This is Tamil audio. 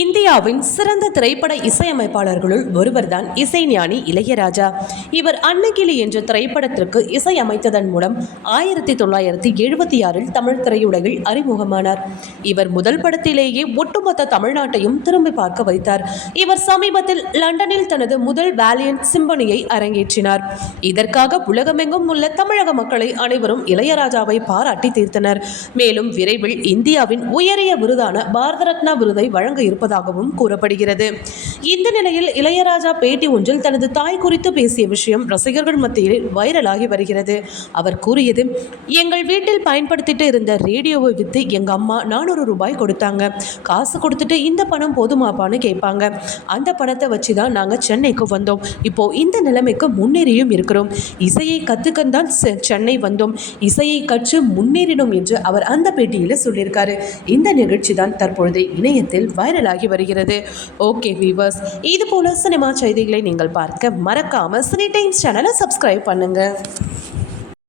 இந்தியாவின் சிறந்த திரைப்பட இசையமைப்பாளர்களுள் ஒருவர்தான் இசைஞானி இளையராஜா. இவர் அன்னகிளி என்ற திரைப்படத்திற்கு இசையமைத்ததன் மூலம் ஆயிரத்தி தொள்ளாயிரத்தி எழுபத்தி ஆறில் தமிழ் திரையுலகில் அறிமுகமானார். இவர் முதல் படத்திலேயே ஒட்டுமொத்த தமிழ்நாட்டையும் திரும்பி பார்க்க வைத்தார். இவர் சமீபத்தில் லண்டனில் தனது முதல் வேலியன்ட் சிம்பனியை அரங்கேற்றினார். இதற்காக உலகமெங்கும் உள்ள தமிழக மக்களை அனைவரும் இளையராஜாவை பாராட்டி தீர்த்தனர். மேலும் விரைவில் இந்தியாவின் உயரிய விருதான பாரத ரத்னா விருதை வழங்க இருப்பதாகவும் கூறப்படுகிறது. இந்த நிலையில் இளையராஜா பேட்டி ஒன்றில் தனது தாய் குறித்து பேசிய விஷயம் ரசிகர்கள் மத்தியில் வைரலாகி வருகிறது. அவர் கூறியது எங்கள் வீட்டில் பயன்படுத்திட்டு இருந்த ரேடியோவை விற்று எங்கள் அம்மா நானூறு ரூபாய் கொடுத்தாங்க. காசு கொடுத்துட்டு இந்த பணம் போதுமாப்பான்னு கேட்பாங்க. அந்த பணத்தை வச்சு தான் நாங்கள் சென்னைக்கு வந்தோம். இப்போ இந்த நிலைமைக்கு முன்னேறியும் இருக்கிறோம். இசையை கற்றுக்கந்தான் சென்னை வந்தோம். இசையை கற்று முன்னேறினோம் என்று அவர் அந்த பேட்டியில் சொல்லியிருக்காரு. இந்த நிகழ்ச்சி தான் தற்பொழுது இணையத்தில் வைரலாக வருகிறது. ஓகே வீவர்ஸ் இது போல சினிமா செய்திகளை நீங்கள் பார்க்க மறக்காம சினி டைம்ஸ் சேனலை சப்ஸ்கிரைப் பண்ணுங்க.